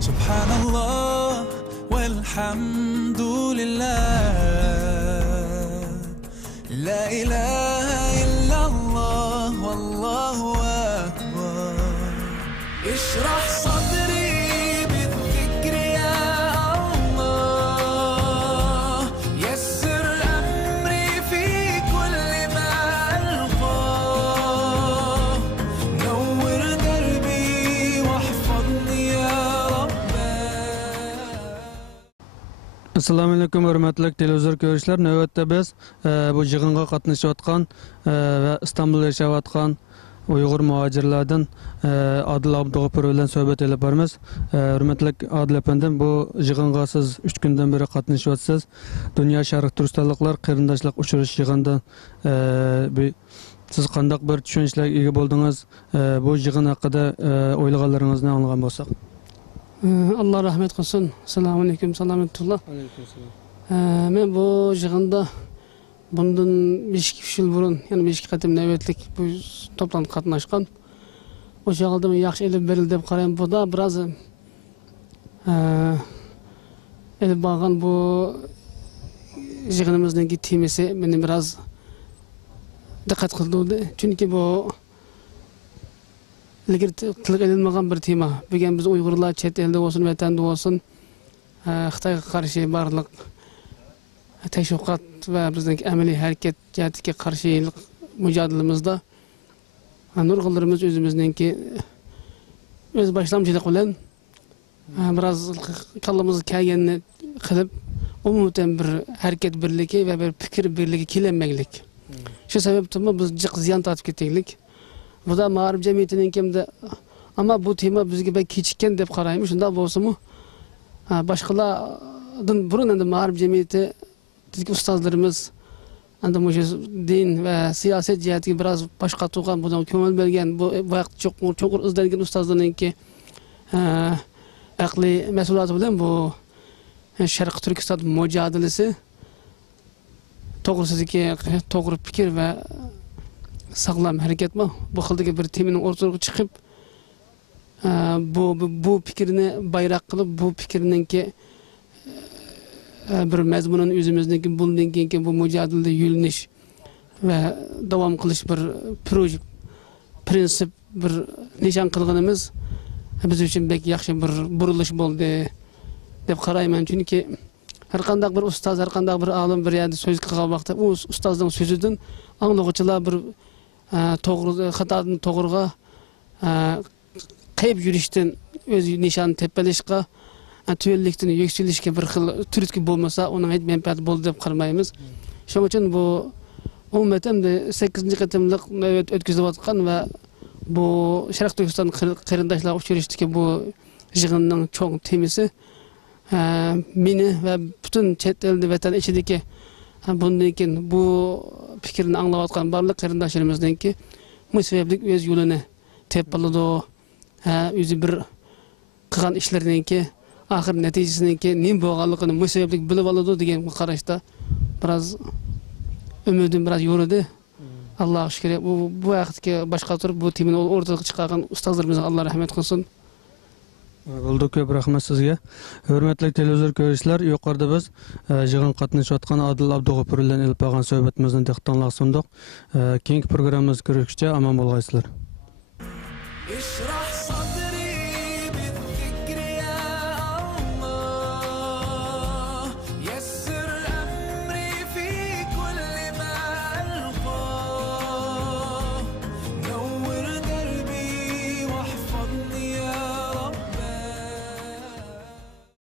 Subhanallah walhamdulillah, la ilaha illallah wallahu akbar. Ishrah sadri bizikri ya Allah, yassir amri fi kulli ma alqa, nawwir darbi wahfadni ya Rabbi. Assalamu alaykum hörmətli televizor görüşlər. Növbətdə biz bu yığınğa qatnaşıyotqan və İstanbulda yaşayotqan Uyğur muhacirlərdən Adil Abdug'ofur bilan söhbət elib barmız. Hörmətli Adil əfəndim, bu yığınğa siz 3 gündən beri qatnaşıyapsınız. Dünya Şərq Turistlarlıqlar Qərindaşlıq uçuruş yığında siz qandaq bir düşünüşlərə ega boldunuz? Bu yığın haqqında o'ylaganlaringizni anglagan bolsak. Allah rahmet kılsın. Selamun aleyküm, selametullah. Ben bu yığında bundan 5 yıl burun, yani 5 qatim növbetlik bu toplantı katnaşkan. O şekilde mi yaxşı elib berildi dep qarayım. Bu da biraz elib bağın bu yığınımızdaki temesi beni biraz dikkat kıldı. Çünkü bu ilgili tılık edilmegen bir tema. Bugün biz Uygurlar chet elde olsun, vatanda olsun, Xitayga karşı barlık teşviqat ve bizdeki ameli hareket cihatiga karşılık mücadelemizde nurgullarımız özümüzdeki öz başlamcılık bilen biraz kallımızı kelgenini kılıp umumten bir hareket birligi ve bir fikir birligi kelenmeklik. Şu sebepten biz jiq ziyan tatip kettiklik. Bu da mağarib cemiyetinin kimde ama bu tema bizge bek keçikken dep qaraymış. Şunda bolsa mu başkalardan burun endi mağarib cemiyeti ustazlarımız endi bu din ve siyaset cihatiga biraz başka tuğan bundan köngül bergen bu vaqt çoğur izlengen ustazlarınki aqli mesuliyeti bilen bu Şarkı Türkistan mücadelesi to'g'ri fikir ve sağlam hareket mi? Bu xildagi bir temenin ortaga chiqib bu fikrini bayrak kılıp bu fikirninki bir mazmunun özümüzdeki bulunduğunki bu mücadelede yürünüş ve devam kılış bir proje, prensip bir nişan kılganımız biz için bek yaxşı bir buruluş oldu dep qarayman. Çünkü her qandaq bir ustaz, her qandaq bir alim bir yerde söz qilgan vaqtda o ustazning sözüdün anlıqçılar bir to'g'ri xatodan to'g'riga qayıp yürüşten öz nişan tepelişqa tüyellikten yükselişke bir xil türtki bolmasa onun hiç menfaati boldu dep qarmaymiz. Şoň üçin bu ummetem de 8-nji qatimlik nöbet ötküzüp atkan ve bu Şarkı Türkistan Qərindaşlar uçuruşdaki bu yığınның çoğ temisi meni ve bütün chet elde vatan içindeki bundan bu fikrini anlap atkan barlık qarindaşlarımızdanki bu sebeplik öz yolunu tepaladı. Özü bir qilgan ishlarininki ahir neticesiniki nim bo'lganligini bu sebeplik bilib oladi degan qarashda biraz ümidim biraz yoruldu. Allohga shukr. Bu vaqtga boshqa turib bu temani o'rtaga chiqargan ustozlarimizga Alloh rahmat qilsin. Oldu, köp rahmet sizge. Hürmetli televizor görüşler, yukarıda biz yığın qatnaşıyotgan Adil Abdug'ofur bilan elip bağan söhbetimizden diqqatinizga sunduq. Keyingi programmamız görüşünce aman bolgaysızlar.